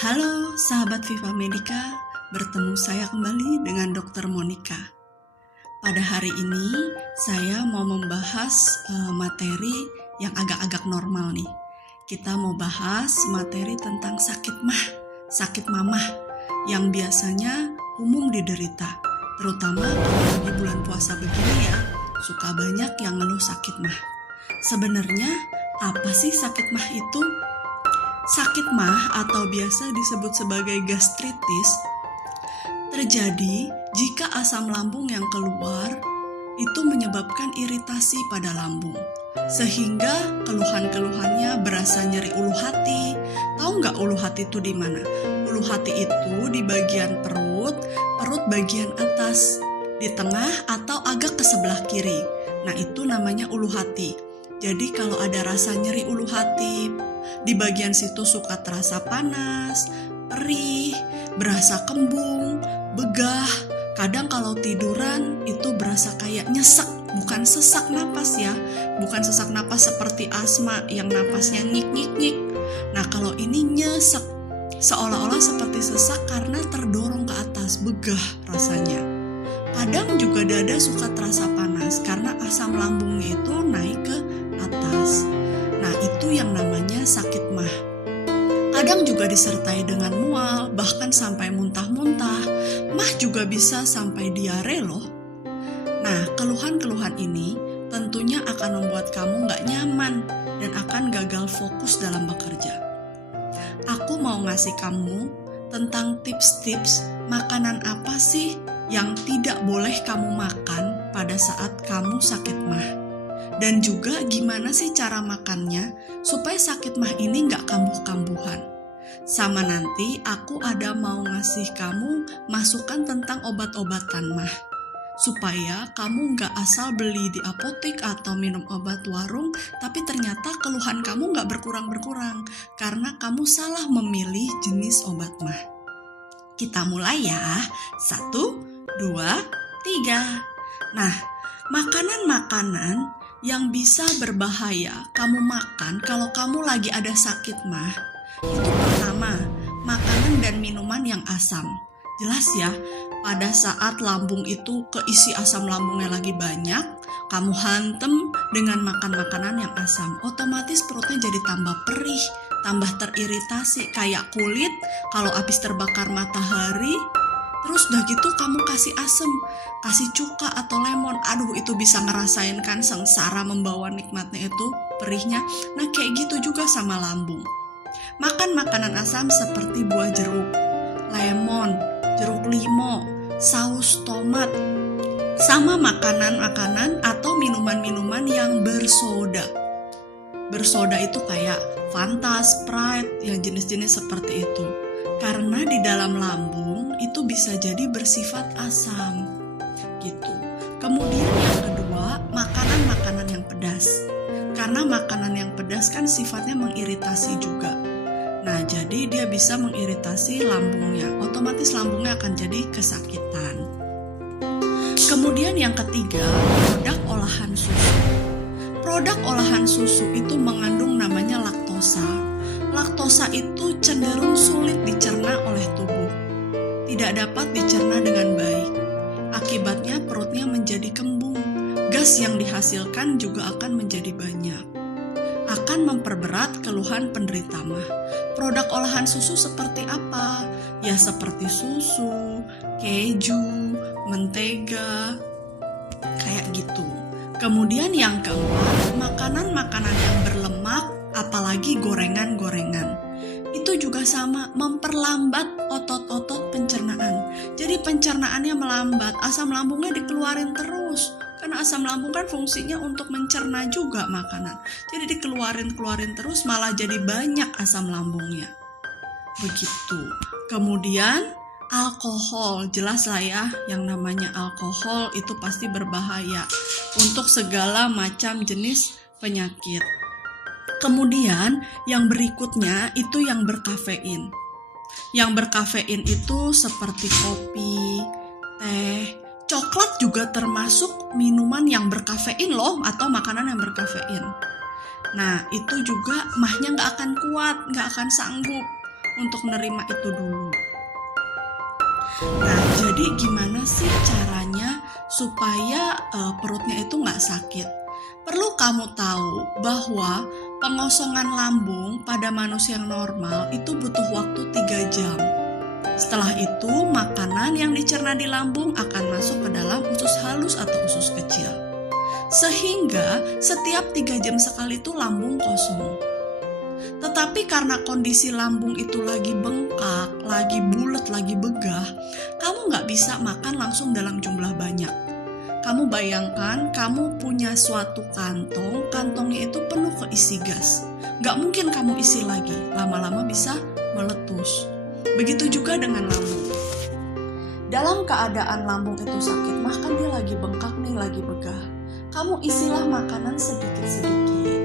Halo sahabat Viva Medica, bertemu saya kembali dengan Dr. Monica. Pada hari ini saya mau membahas materi yang agak-agak normal nih. Kita mau bahas materi tentang sakit mamah yang biasanya umum diderita. Terutama kalau lagi bulan puasa begini ya, suka banyak yang ngeluh sakit mah. Sebenarnya apa sih sakit mah itu? Sakit mah atau biasa disebut sebagai gastritis terjadi jika asam lambung yang keluar itu menyebabkan iritasi pada lambung, sehingga keluhan-keluhannya berasa nyeri ulu hati. Tahu nggak ulu hati itu di mana? Ulu hati itu di bagian perut bagian atas, di tengah atau agak ke sebelah kiri. Nah itu namanya ulu hati. Jadi kalau ada rasa nyeri ulu hati, di bagian situ suka terasa panas, perih, berasa kembung, begah. Kadang kalau tiduran itu berasa kayak nyesek, bukan sesak napas ya. Bukan sesak napas seperti asma yang napasnya nyik-nyik-nyik. Nah kalau ini nyesek, seolah-olah seperti sesak karena terdorong ke atas, begah rasanya. Kadang juga dada suka terasa panas karena asam lambungnya itu naik ke atas. Nah itu yang namanya sakit mah. Kadang juga disertai dengan mual, bahkan sampai muntah-muntah. Mah juga bisa sampai diare loh. Nah keluhan-keluhan ini tentunya akan membuat kamu gak nyaman dan akan gagal fokus dalam bekerja. Aku mau ngasih kamu tentang tips-tips makanan apa sih yang tidak boleh kamu makan pada saat kamu sakit mah. Dan juga gimana sih cara makannya supaya sakit mah ini gak kambuh-kambuhan. Sama nanti aku ada mau ngasih kamu masukan tentang obat-obatan mah. Supaya kamu gak asal beli di apotek atau minum obat warung, tapi ternyata keluhan kamu gak berkurang-berkurang karena kamu salah memilih jenis obat mah. Kita mulai ya, 1, 2, 3. Nah, makanan-makanan yang bisa berbahaya kamu makan kalau kamu lagi ada sakit mah, itu pertama, makanan dan minuman yang asam. Jelas ya, pada saat lambung itu keisi asam lambungnya lagi banyak, kamu hantem dengan makan makanan yang asam, otomatis perutnya jadi tambah perih, tambah teriritasi, kayak kulit kalau habis terbakar matahari. Terus udah gitu kamu kasih asem, kasih cuka atau lemon. Aduh itu bisa ngerasain kan sengsara membawa nikmatnya itu, perihnya. Nah kayak gitu juga sama lambung. Makan makanan asam seperti buah jeruk, lemon, jeruk limo, saus tomat. Sama makanan-makanan atau minuman-minuman yang bersoda. Bersoda itu kayak Fanta, Sprite, yang jenis-jenis seperti itu. Karena di dalam lambung itu bisa jadi bersifat asam gitu. Kemudian yang kedua, makanan-makanan yang pedas. Karena makanan yang pedas kan sifatnya mengiritasi juga. Nah, jadi dia bisa mengiritasi lambungnya. Otomatis lambungnya akan jadi kesakitan. Kemudian yang ketiga, produk olahan susu. Produk olahan susu itu mengandung namanya laktosa. Laktosa itu cenderung sulit dicerna oleh tubuh, tidak dapat dicerna dengan baik. Akibatnya perutnya menjadi kembung, gas yang dihasilkan juga akan menjadi banyak. Akan memperberat keluhan penderita mah. Produk olahan susu seperti apa? Ya seperti susu, keju, mentega, kayak gitu. Kemudian yang keempat, makanan-makanan yang berlemak, apalagi gorengan-gorengan. Itu juga sama, memperlambat otot-otot pencernaan. Jadi pencernaannya melambat, asam lambungnya dikeluarin terus. Karena asam lambung kan fungsinya untuk mencerna juga makanan. Jadi dikeluarin terus, malah jadi banyak asam lambungnya. Begitu. Kemudian alkohol, jelas lah ya, yang namanya alkohol itu pasti berbahaya untuk segala macam jenis penyakit. Kemudian yang berikutnya itu yang berkafein. Yang berkafein itu seperti kopi, teh, coklat juga termasuk minuman yang berkafein loh, atau makanan yang berkafein. Nah itu juga mahnya gak akan kuat, gak akan sanggup. untuk nerima itu dulu. Nah, jadi gimana sih caranya supaya perutnya itu nggak sakit? Perlu kamu tahu bahwa pengosongan lambung pada manusia yang normal itu butuh waktu 3 jam. Setelah itu, makanan yang dicerna di lambung akan masuk ke dalam usus halus atau usus kecil. Sehingga setiap 3 jam sekali itu lambung kosong. Tetapi karena kondisi lambung itu lagi bengkak, lagi bulat, lagi begah, kamu nggak bisa makan langsung dalam jumlah banyak. Kamu bayangkan kamu punya suatu kantong, kantongnya itu penuh keisi gas. Nggak mungkin kamu isi lagi, lama-lama bisa meletus. Begitu juga dengan lambung. Dalam keadaan lambung itu sakit, bahkan dia lagi bengkak nih, lagi begah. Kamu isilah makanan sedikit-sedikit,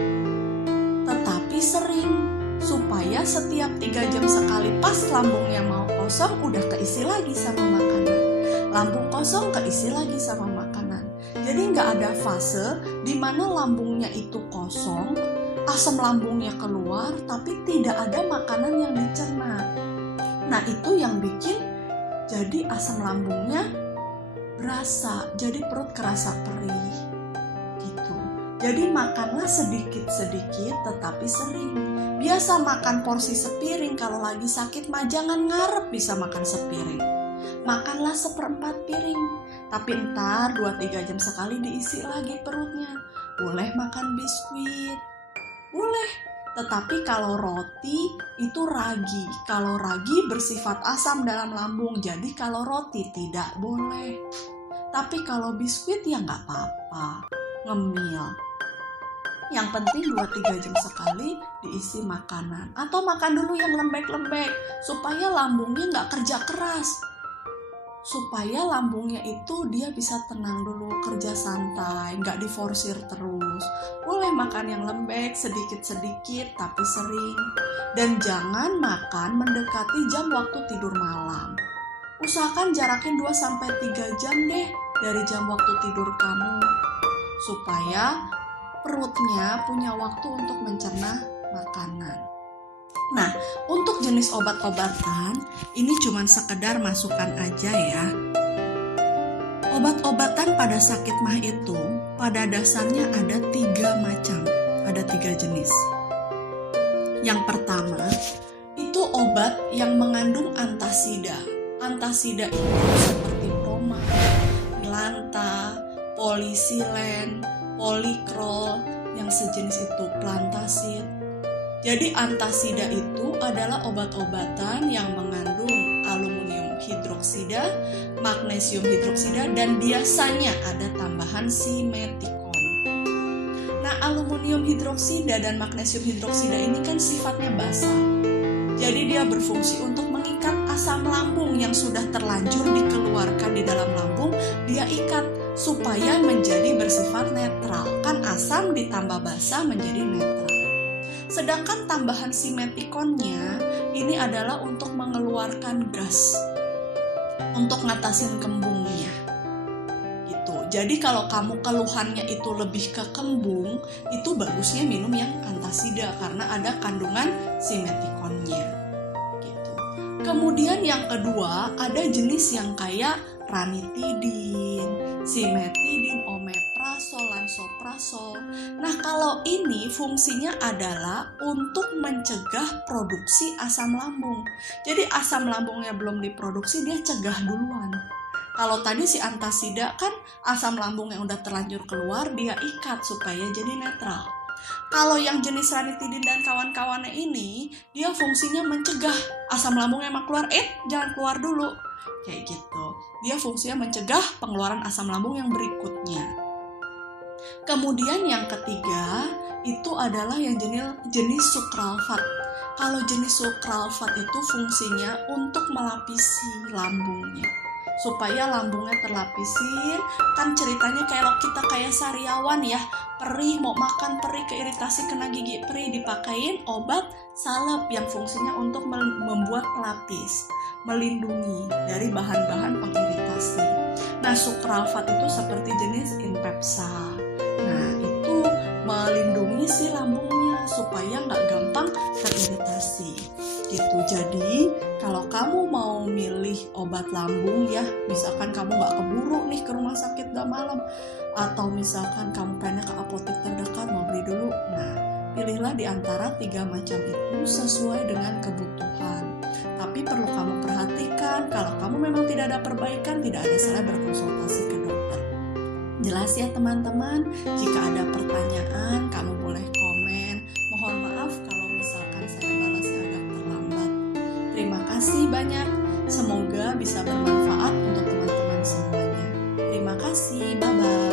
tetapi sering, supaya setiap 3 jam sekali pas lambungnya mau kosong, udah keisi lagi sama makanan. Lambung kosong, keisi lagi sama makanan. Jadi nggak ada fase di mana lambungnya itu kosong, asam lambungnya keluar, tapi tidak ada makanan yang dicerna. Nah, itu yang bikin jadi asam lambungnya berasa, jadi perut kerasa perih gitu. Jadi makanlah sedikit-sedikit tetapi sering. Biasa makan porsi sepiring, kalau lagi sakit mah jangan ngarep bisa makan sepiring. Makanlah 1/4 piring, tapi ntar 2-3 jam sekali diisi lagi perutnya. Boleh makan biskuit, boleh. Tetapi kalau roti itu ragi. Kalau ragi bersifat asam dalam lambung, jadi kalau roti tidak boleh. Tapi kalau biskuit ya nggak apa-apa, ngemil. Yang penting 2-3 jam sekali diisi makanan. Atau makan dulu yang lembek-lembek, supaya lambungnya nggak kerja keras. Supaya lambungnya itu dia bisa tenang dulu, kerja santai, nggak diforsir terus. Boleh makan yang lembek, sedikit-sedikit, tapi sering. Dan jangan makan mendekati jam waktu tidur malam. Usahakan jarakin 2-3 jam deh dari jam waktu tidur kamu. Supaya perutnya punya waktu untuk mencerna makanan. Nah, untuk jenis obat-obatan, ini cuma sekedar masukan aja ya. Obat-obatan pada sakit mah itu, pada dasarnya ada 3 macam, ada 3 jenis. Yang pertama, itu obat yang mengandung antasida. Antasida itu seperti Proma, Milanta, Polisilen, Polikrol, yang sejenis itu Plantasid. Jadi antasida itu adalah obat-obatan yang mengandung aluminium hidroksida, magnesium hidroksida, dan biasanya ada tambahan simetikon. Nah, aluminium hidroksida dan magnesium hidroksida ini kan sifatnya basal. Jadi dia berfungsi untuk mengikat asam lambung yang sudah terlanjur dikeluarkan di dalam lambung, dia ikat supaya menjadi bersifat netral. Kan asam ditambah basa menjadi netral. Sedangkan tambahan simetikonnya ini adalah untuk mengeluarkan gas, untuk ngatasin kembungnya gitu. Jadi kalau kamu keluhannya itu lebih ke kembung, itu bagusnya minum yang antasida karena ada kandungan simetikonnya gitu. Kemudian yang kedua, ada jenis yang kayak ranitidin, simetidin, omeprazol, lansoprazol. Nah, kalau ini fungsinya adalah untuk mencegah produksi asam lambung. Jadi asam lambungnya belum diproduksi, dia cegah duluan. Kalau tadi si antasida kan asam lambung yang udah terlanjur keluar, dia ikat supaya jadi netral. Kalau yang jenis ranitidin dan kawan-kawannya ini, dia fungsinya mencegah asam lambung yang mau keluar, jangan keluar dulu. Kayak gitu. Dia fungsinya mencegah pengeluaran asam lambung yang berikutnya. Kemudian yang ketiga, itu adalah yang jenis sukralfat. Kalau jenis sukralfat itu fungsinya untuk melapisi lambungnya. Supaya lambungnya terlapisin, kan ceritanya kalau kita kayak sariawan ya, perih, mau makan perih, keiritasi, kena gigi perih, dipakein obat salep yang fungsinya untuk membuat pelapis, melindungi dari bahan-bahan pengiritasi. Nah, sukralfat itu seperti jenis Inpepsa. Nah, itu melindungi si lambungnya supaya nggak gampang teriritasi gitu. Jadi Jadi kalau kamu mau milih obat lambung ya, misalkan kamu nggak keburu nih ke rumah sakit udah malam, atau misalkan kamu pengen ke apotek terdekat mau beli dulu. Nah, pilihlah di antara 3 macam itu sesuai dengan kebutuhan. Tapi perlu kamu perhatikan, kalau kamu memang tidak ada perbaikan, tidak ada salah berkonsultasi ke dokter. Jelas ya teman-teman, jika ada pertanyaan kamu boleh komen. Mohon maaf kalau misalkan saya balasnya agak terlambat. Terima kasih banyak, semoga bisa bermanfaat untuk teman-teman semuanya. Terima kasih, bye-bye.